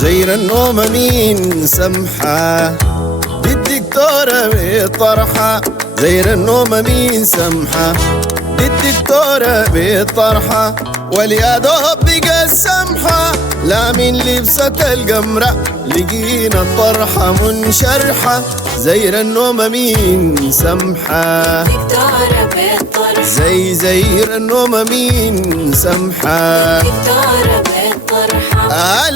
زير النوم مين سمحة دي الدكتورة بطرحة. زير النوم مين سمحة دي الدكتورة بطرحة. واليا دوب بقى السمحة لا من لبسة القمرة لقينا الطرحة منشرحة. زير النوم مين سمحة دكتورة بالطرحة. زير النوم مين سمحة دكتورة بالطرحة.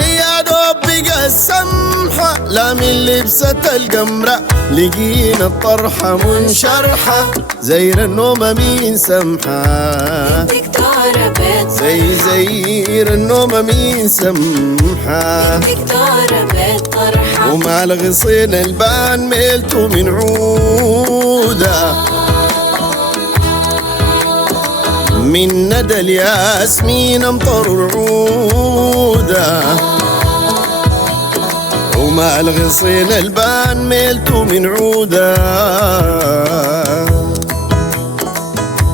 يا دوب بقى السمحة لا من لبسة القمرة لقينا الطرحة منشرحة. زير النوم مين سمحة دكتورة بالطرحة. زير النوم مين سمحة دكتورة بالطرحة. ومع الغصين البان ميلته من عودة من ندى الياسمين امطر العودة. ومع الغصين البان ميلته من عودة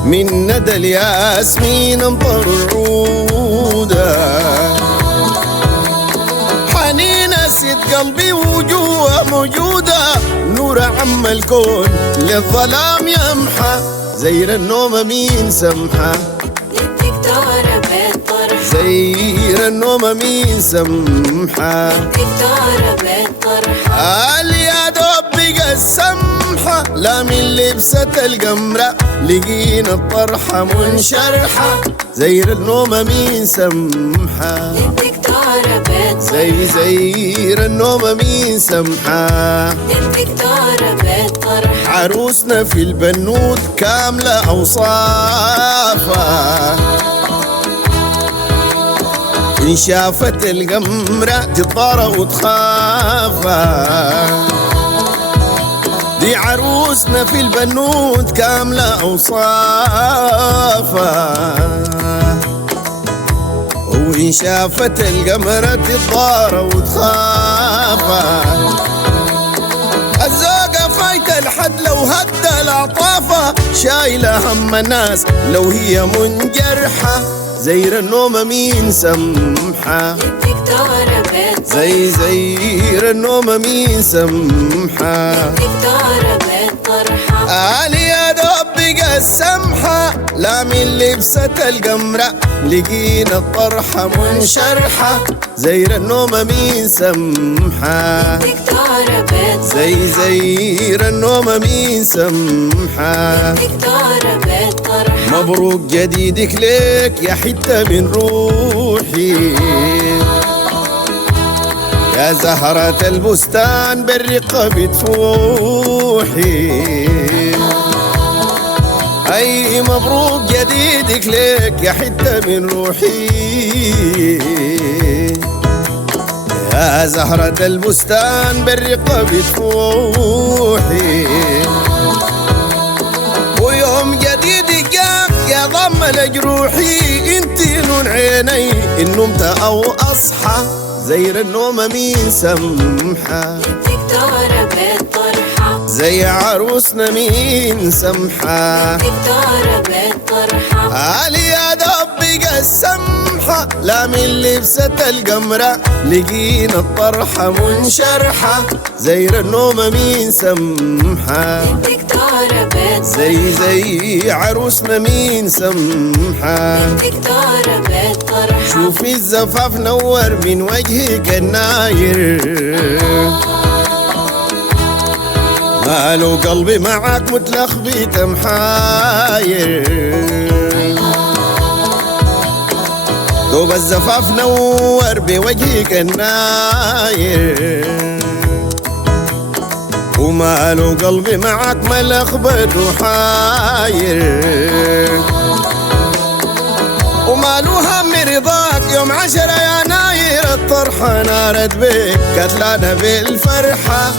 من ندى الياسمين امطر العودة. حنينة ست قلبي وجوه موجودة نور عم الكون للظلام يمحى. زير النوم مين سمحة دكتورة بالطرحة. زير النوم مين سمحة دكتورة بالطرحة. يا دوب بقى السمحة لا من لبسة القمرة لقينا الطرحة منشرحة. زير النوم مين سمحة دكتورة بالطرحة. زير النوم مين سمحة دكتورة بالطرحة. عروسنا في البنود كاملة أوصافها إن شافت القمرة تضارة وتخافها. دي عروسنا في البنود كاملة أوصافها وإن شافت القمرة تضارة وتخافها. الزوجة فايت الحد لو هدى العطافة شايلة هم الناس لو هي منجرحة. زير النوم مين سمحة دكتورة بالطرحة. زير النوم مين سمحة دكتورة بالطرحة. يا دوب بقى السمحة لا من لبسة القمرة لقينا الطرحة منشرحة. زير النوم مين سمحة دكتورة بالطرحة. زير النوم مين سمحة دكتورة بالطرحة. مبروك جديدك ليك يا حتة من روحي يا زهرة البستان بالرقة بتفوحي. أي مبروك جديدك ليك يا حتة من روحي يا زهرة البستان بالرقة بتفوحي. ويوم جديدك جاك يا ضم لجروحي انتي نون عيني إن نمت أو أصحى. زير النوم مين سمحة دكتورة بالطرحة. زي عروسنا مين سمحة دكتورة بالطرحة. يا دوب بقى السمحة لا من لبسة القمرة لقينا الطرحة منشرحة. زير النوم مين سمحة دكتورة بالطرحة. زي عروسنا مين سمحة دكتورة بالطرحة. شوفي الزفاف نور من وجهك الناير ماله قلبي معاك متلخبط محاير. دوب الزفاف نور بوجهك الناير وماله قلبي معاك ملخبط وحاير. وماله هم رضاك يوم 10 يناير الطرحة نارت بيك كتلانة بالفرحة.